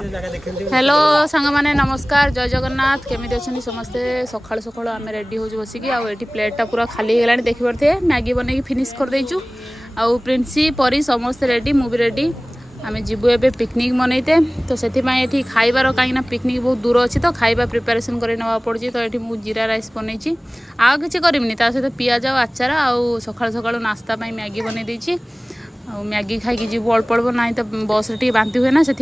Hello सांग माने नमस्कार जय जगन्नाथ केमी अच्छे समस्ते सका सका आम रेडी हो बसिकी आठी प्लेटा पूरा खाली होगा देखी पारे मैगी बनई फिनिश कर देचु आउ प्रिंसी परी समस्ते रेडी मुझे रेडी आम जीवु ए पिकनिक मनईते तो से खाइबार कहीं पिकनिक बहुत दूर अच्छी तो खाइबा प्रिपेरेसन कर ना पड़ी तो ये मुझे जीरा राइस बनई आउ कि करनी सहित पियाज आ आचार आउ सका सका नास्ता मैगी बनई देची मैगी खाई जीवु अल्प अल्प ना तो बस रे बांति हुए ना से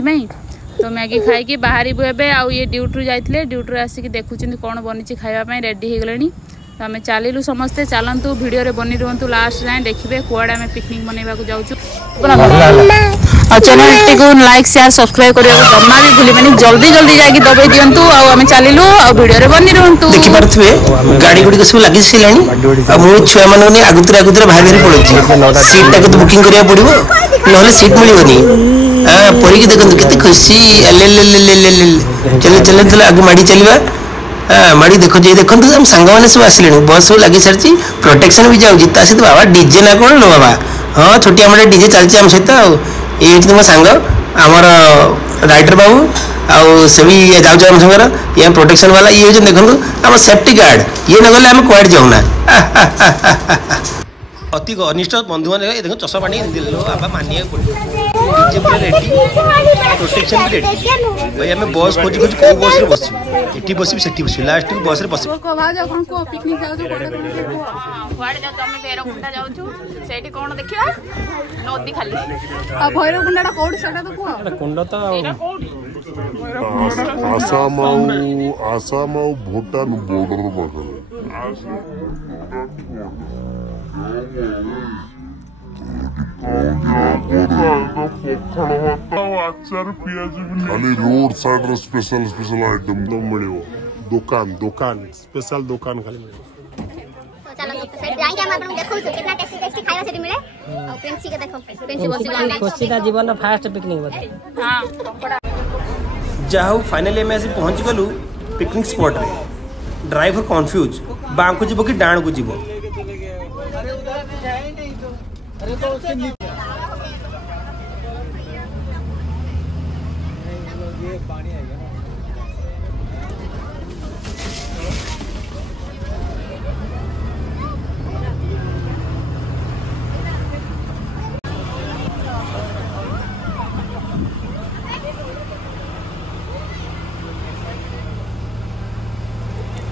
तो मैगी खाई बाहर एवं आउ ये ड्यूटी जाते ड्यूटी आसिक देखुं कौन बनी खावाई रेडी हो गले तो आम चलू समस्ते चलतु भिडियो बनी रुहतु लास्ट जाए देखिए कुआड़े आम पिकनिक मनवा जाऊँ channel T like share subscribe करने जमा भी भूलिबेनी जल्दी जल्दी जाके दबाई दिंतु आम चलू आ भिडियो बनी रुहतु देखि पारथुए गाड़ी गुडी सब लागि सिलानी आ मु छुआ माने आगुतरे आगुतरे बाहर बाहर पड़ुची सीट टाके तो बुकिंग करिया पड़िबो नहले सीट मिलिबनी हां परी के देखंतु केते खुशी ले ले ले ले ले चले चले चले आगे माडी चलबा हां माडी देखो जे देखंतु हम संग माने सब आसलेनी बस सब लागि सरची प्रोटेक्शन भी जाउ जिता सहित बाबा डीजे ना कोन लो बाबा हां छोटी हमरे डीजे चलची हम सहित ये तुम सांग आमर राइटर बाबू आउ से भी जाऊँ आम सागर ये प्रोटेक्शन वाला ये हूँ देखो आम सेफ्टी गार्ड ये न गले आम कौड़ जाऊना अति घनिष्ठ बंधु मैंने देखो चषा पानी बाबा मानिया रेडी प्रोटेक्शन भी रेडी भाई आम बस खोजी खोजी कौ बस बस ये बस से बस लास्ट बस बस कौन देखा नदी खाली भैरवकुंडा कौन तो कुंड तो आसाम भूटान बॉर्डर पाखे खाली road side special special item तो मिले दुकान दुकान स्पेशल दुकान खाली मिले जीवन फास्ट पिकनिक जाऊ फाइनली आम आसी पहुँची गलु पिकनिक स्पॉट रे ड्राइवर कन्फ्यूज बाँ को जीव कि डाण को जीव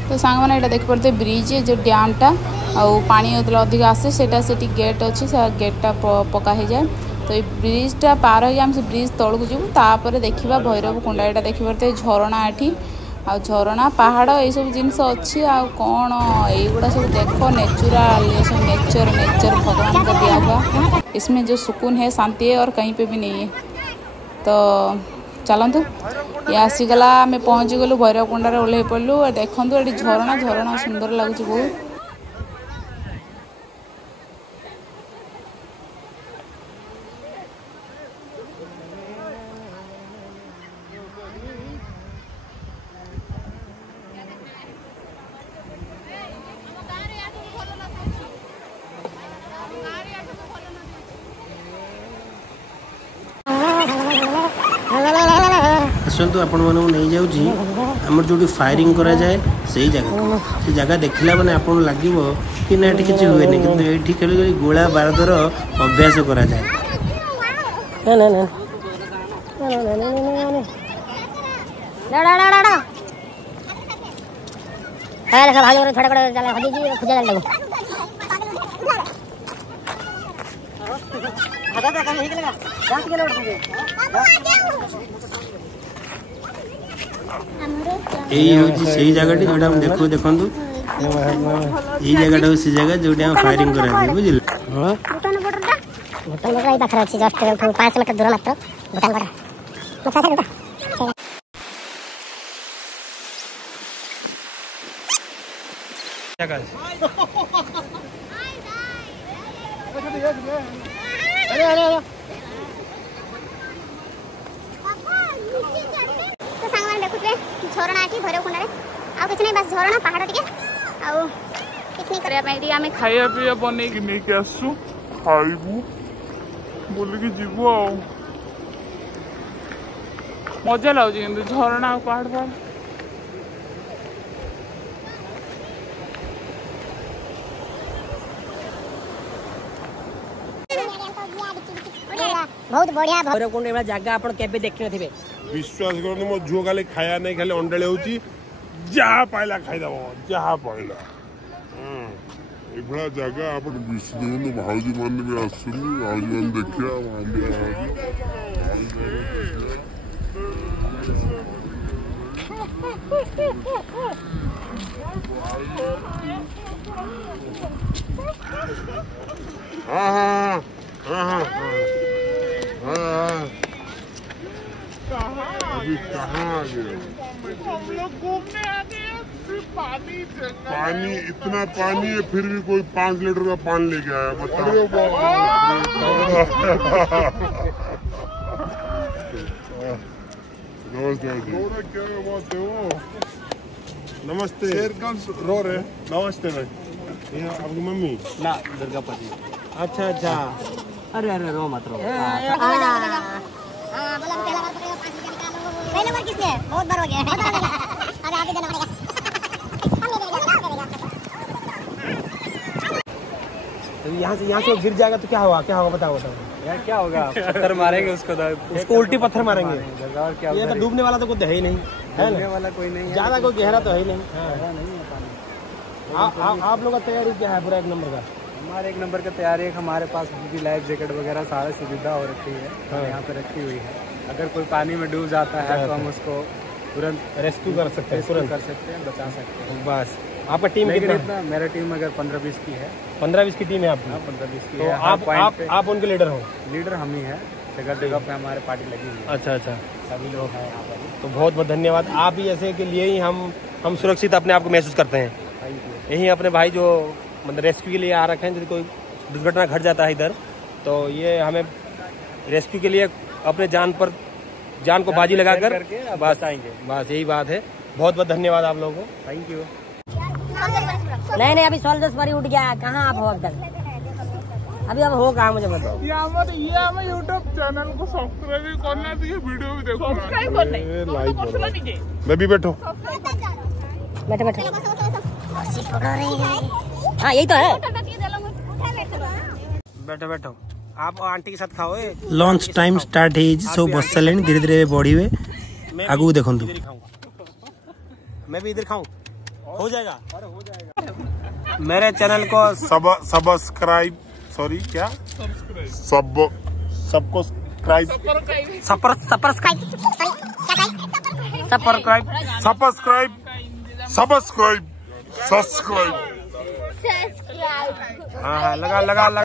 तो सांग मैंने यहाँ देख पारे ब्रिज जो डैमटा आउ पानी अधिक आसे से गेट अच्छी से गेटा पका हो जाए तो ये ब्रिजटा पार हो आम से ब्रिज तौक जीवु तापर देखा भैरवकुंडा यहाँ देख पारे झरणा ये आ झरणा पहाड़ ये सब जिनस अच्छी आ कौन युवा सब देख नेचुरल ये सब नेचर नेचर भगवान का दिया हुआ इसमें जो सुकून है शांति है और कहीं पे भी नहीं है। तो चलतु ये आसीगला आम पहुँची गलु भैरवकुंडार ओल्हे पड़लु देखु ये झरणा झरणा सुंदर लगुच बहुत आसतु आपण मानक नहीं जाऊँ जो फायरिंग करा जाए से जगह से जगह देखला मैंने आपन लगे कि ना किसी हुए कि खाली गोला बारदर अभ्यास करा जाए यही जगह जोटा देखो देखु ये जगह से जगह जो फायरिंग करा बुझे भूटान बॉर्डर पाखे अच्छी जस्ट 5 मीटर दूर मात्र भूटान बॉर्डर झरणा है भैरवकुंडा आ किछ नहीं बस झरणा पहाड़ टिके आ पिकनिक करया पे आमे खाया पिया बने कि नहीं के आसु खाइबू बोल के जीवो आ मजा लाଗୁଛି କିନ୍ତୁ ଝରଣା ପାହାଡ଼ ପାହାଡ଼ बहुत बढ़िया भैरवकुंड एवं जगह आप केबे देखि नथिबे विश्वास करनी मो झुओ खाली खाया नहीं खाली अंडले होची जहाँ पाइला खाईदब जहाँ पाइला एभला जगह आप विश्व भाजी मान भी आसुनी भाजी मान देखिया अभी कहाँ आ गए हम लोग घूमने आ गए पानी इतना पानी है फिर भी कोई 5 लीटर का पानी लेके आया बताओ नमस्ते रो रहे नमस्ते भाई ये आपकी मम्मी ना दुर्गापति अच्छा अच्छा अरे अरे रो मत रो पहला बार किसने बहुत बार हो गया अरे आप ही देना पड़ेगा यहाँ से गिर जाएगा तो क्या होगा बताओ यार क्या होगा पत्थर मारेंगे उसको उल्टी पत्थर मारेंगे और क्या ये तो डूबने वाला तो कोई है ही नहीं है ना वाला कोई नहीं ज्यादा कोई गहरा तो है ही नहीं नहीं है पानी आप लोग का तैयारी क्या है पूरा 1 नंबर का हमारे 1 नंबर का तैयारी है हमारे पास भी लाइफ जैकेट वगैरह सारी सुविधा हो रखी है यहाँ पे रखी हुई है अगर कोई पानी में डूब जाता है तो हम उसको तुरंत रेस्क्यू कर सकते हैं बचा सकते हैं बस आपका टीम कितना मेरा टीम अगर 15-20 की है 15-20 की टीम है आपकी 15-20 की तो है आप उनके लीडर हो लीडर हम ही है जगह जगह पे हमारे पार्टी लगी हुई है अच्छा सभी लोग हैं यहाँ पर तो बहुत बहुत धन्यवाद आप ही ऐसे के लिए ही हम सुरक्षित अपने आप को महसूस करते हैं यही अपने भाई जो मतलब रेस्क्यू के लिए आ रखे हैं यदि कोई दुर्घटना घट जाता है इधर तो ये हमें रेस्क्यू के लिए अपने जान को बाजी लगाकर बस आएंगे बस यही बात है बहुत बहुत धन्यवाद आप लोगों को थैंक यू नहीं अभी 10 बारी उठ गया कहाँ आप हो अभी अब हो कहाँ मुझे बताओ ये हमें YouTube चैनल को सब्सक्राइब करना चाहिए वीडियो भी देखो सब्सक्राइब करना मैं भी बैठो हाँ यही तो है बैठो आप आंटी के साथ खाओ लंच टाइम स्टार्ट है सब बस चले धीरे धीरे बढ़िए आगू देखो मैं भी इधर खाऊं हो जाएगा मेरे चैनल को सब्सक्राइब सॉरी क्या सबको सब्सक्राइब हाँ लगा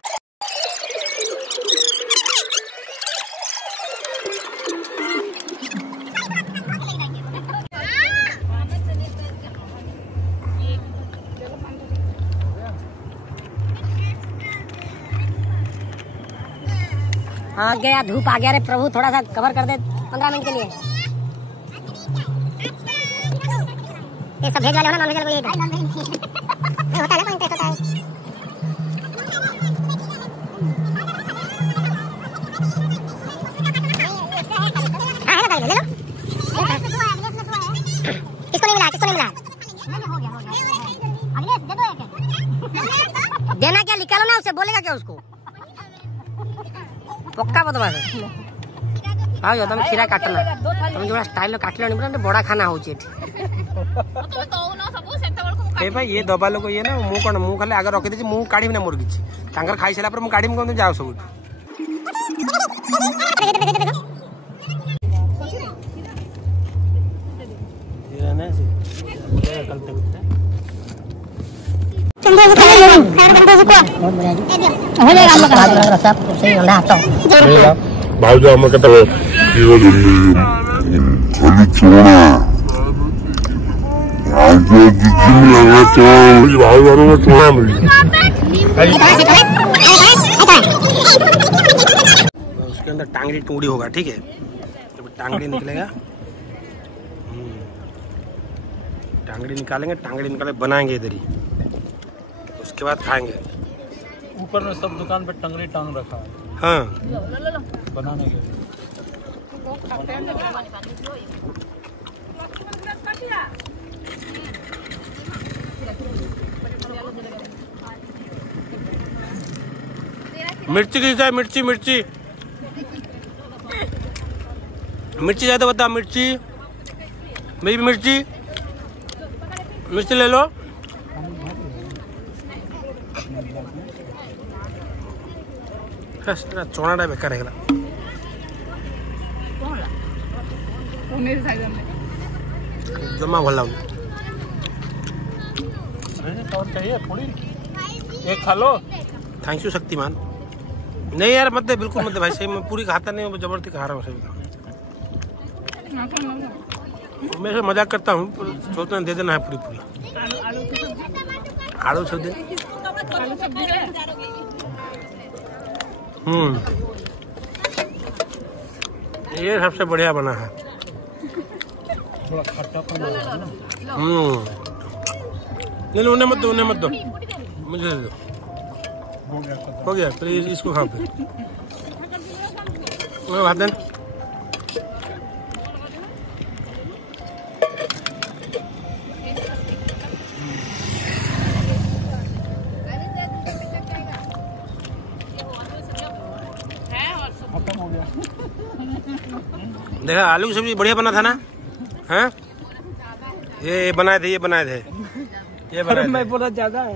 हाँ गया धूप आ गया रे प्रभु थोड़ा सा कवर कर दे 15 मिनट के लिए ये सब भेज वाले हो ना नॉन वेज वाले होता है ना कोई होता है हां है ना ले लो किसको नहीं मिला अगले दे दो एक देना क्या निकालो ना उसे बोलेगा क्या उसको पक्का बदमाश हाँ जो तुम खीरा काटना तुम जो स्टाइल काटल बड़ा खाना हो भाई ये दबा लोग ये ना मुँह खाली आगे रखी देती मुँह काढ़ी ना मोर किसी खाई सारा मुझे काढ़ी कहते जाओ सब भाई जो हमें कहता है खाली छोड़ा आगे जिम लगा तो भाई वालों में छोड़ा नहीं उसके अंदर टांगड़ी टूड़ी होगा ठीक है जब टांगड़ी निकलेगा टांगड़ी निकालेंगे टांगड़ी निकाले बनाएंगे इधर ही उसके बाद खाएंगे ऊपर में सब दुकान पे टंगड़ी टांग रखा है हाँ बनाने के लिए मिर्ची की चाहे मिर्ची मिर्ची मिर्ची ज़्यादा बता मिर्ची मेरी मिर्ची मिर्ची ले लो। चोणाटा बेकार है जमा भल लगुन एक खा लो। Thank you Shaktimaan. नहीं यार मत दे बिल्कुल मत दे भाई, सही मैं पूरी खाता नहीं हूँ, जबरदस्ती खा रहा हूँ सही। मैं से मजाक करता हूँ, सोचना दे देना है पूरी पूरी। आलू सब्जी ये सबसे बढ़िया बना है। नहीं उन्हें मत दो, उन्हें मत दो, मुझे दे दो। हो गया प्लीज इसको खाओ फिर। भात दें देखा आलू की सब्जी बढ़िया बना था ना। हाँ ये बनाए थे, ये बनाए थे, ये बनाए थे। मैं बोला ज्यादा है।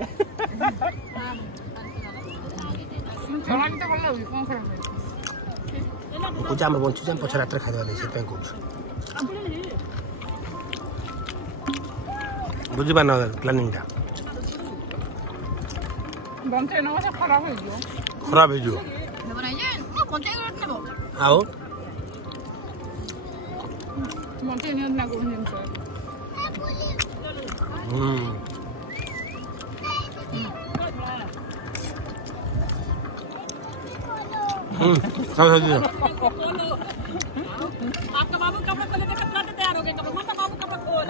कुछ आम बोल चुके हैं पछाड़ रात खाई देवा से कुछ बुझी बना प्लानिंग था खराब है जो आओ आपका बाबू कब तैयार हो गए, बाबू कब खोल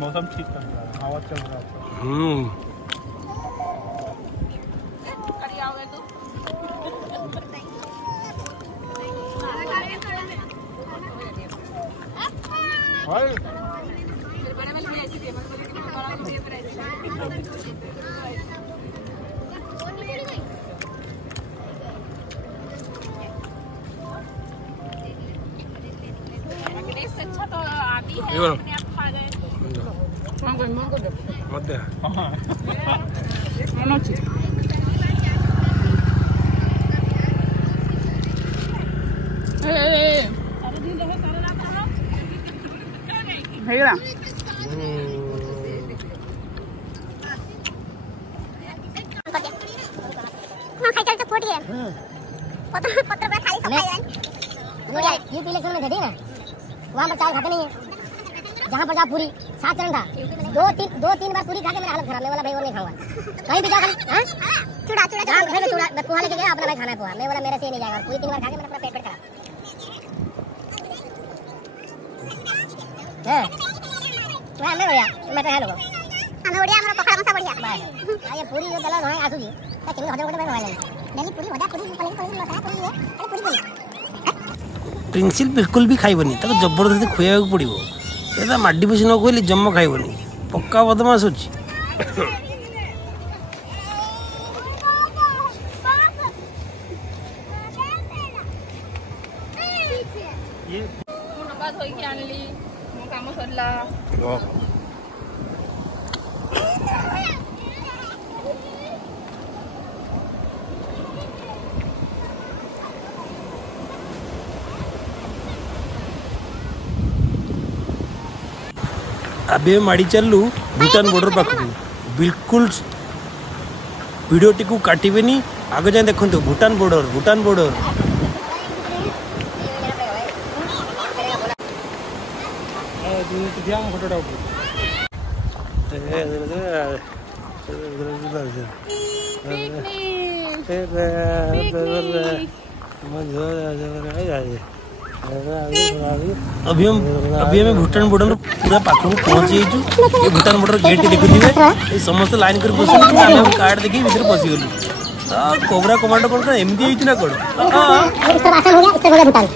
मौसम ठीक है, हवा चल रहा है। अच्छा तो आती है अपने आप खा जाए। मत दे ହେଇଗଲା खाई चल तो फूट गया। पत्र पत्र पर खाली सब खाई यूपी इलेक्शन में थे ना, वहाँ पर चावल खाते नहीं है। जहाँ पर जाओ पूरी 7 चरण था, दो तीन बार पूरी खा के मेरा हालत खराब। मैं बोला भाई और नहीं खाऊंगा। कहीं भी जाओ खाली चूड़ा पोहा लेके गया, अपना भाई खाना है पोहा। मैं बोला मेरे से नहीं जाएगा। पूरी 3 बार खा के मैंने अपना पेट खराब। मैं बढ़िया, मैं तो है लोगो हमें बढ़िया, हमारा पकड़ा मसा बढ़िया ये पूरी जो गला है आसू जी चिंग होते होते मैं होया डेली पूरी होता पूरी पनीर लोटा पूरी है अरे पूरी प्रिंसिल बिल्कुल भी खाइबनी, ताको जबरदस्ती खुआइବାକୁ पड़िବ। एदा माडी पसी न कहली जम्मा खाइबनी, पक्का बदमाश अछि। ये डब्बा धोई के आनली मो काम सरला। अबे माड़ी चलू भूटान बॉर्डर पाखक बिल्कुल वीडियो टी को काटबेनी आगे जाए देखो भूटान बॉर्डर अभी हमें भूटान बॉर्डर पूरा पाखक पहुंच जाइछु। ये भूटान बॉर्डर गेट देखुथिबे समस्त लाइन कर बसुन हम कार्ड देखि भीतर पसी गेलु। तो कोबरा कमांडो पर का एमडी होइछ ना कोड। हां इस तरह आसान हो गया, इस तरह हो गया भूटान।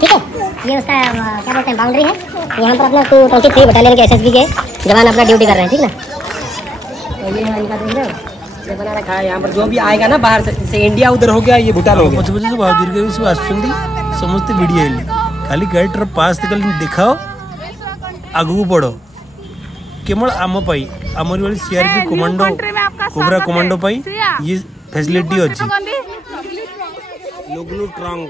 ठीक है, ये उसका क्या बोलते हैं बाउंड्री है। यहाँ पर अपना 223 बटालियन के एसएसबी के जवान अपना ड्यूटी कर रहे हैं। ठीक ना, तो ये इनका देख रहे हो ये बना रखा है। यहाँ पर जो भी आएगा ना बाहर से इंडिया उधर हो गया, ये भूटान हो गया। पछ पछ बाजुर के सब आछुंदी समस्त वीडियो आइले खाली गेट र पास तक दिखाओ आगु पड़ो केवल आम पाई आमरी वाली सीआरपी कमांडो कोबरा कमांडो पाई ये फैसिलिटी अछि। लोगलु ट्रंक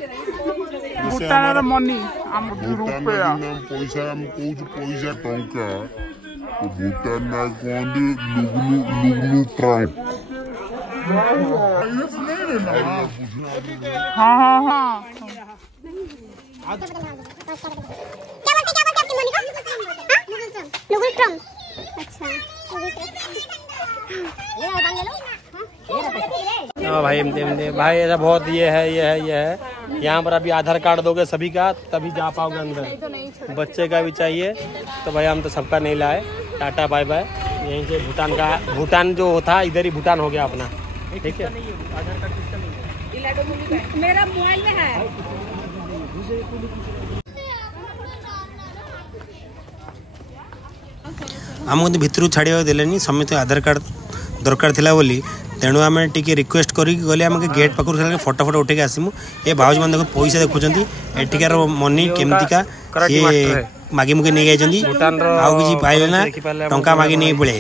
भूटान मनी हम रुपया पैसा हम पैसा टंका तो भूटान ना कोंडी लुगलु ट्रंक। हाँ हाँ हाँ क्या बोलते आपकी मनी को? लुगुल ट्रंक। अच्छा ये बांध लो। हाँ भाई भाई ऐसा बहुत ये है। यहाँ पर अभी आधार कार्ड दोगे सभी का तभी जा पाओगे अंदर। बच्चे का भी चाहिए तो भाई हम तो सबका नहीं लाए। Tata bye bye. यहीं से भूटान जो होता इधर ही भूटान हो गया अपना। ठीक है, मेरा मोबाइल में है। आमको भितर छाड़ा देलेनी समस्त आधार कार्ड दरकार थिला बोली तेणु आम टे रिक्वेस्ट करी गले आम गेट पाखर फोटो फोटो उठे आसमु। ये भाज मान देखो पैसा देखुं एटिकार मनी केमतिका ये मागी मुगी नहीं गई आउ कि पाइले ना टंका मागी नहीं पड़े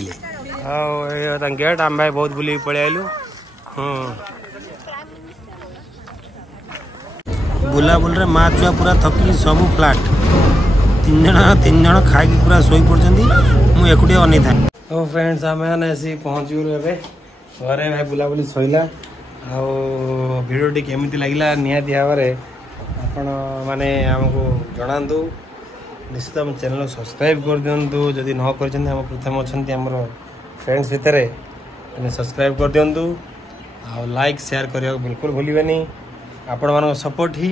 गेट आम भाई बहुत बुल पड़े आलु। बुला बुल रे माँ छुआ पूरा थकी सब फ्लाट तीन जन खाई पूरा शोई पड़ती मुझे एकुटिया अनै था। तो फ्रेंड्स आम आसी पहुँचू ए घरे भाई बुलाबुली सैला आडियोटी केमी लगे निहाती भाव आपण मैंने आमको जनातु निश्चित आम चैनल सब्सक्राइब कर दिंतु जदि न कर प्रथम अच्छा आम फ्रेंड्स भितर सब्सक्राइब कर दिंतु आ लाइक शेयर करने बिल्कुल भूलिए। आपण मान सपोर्ट ही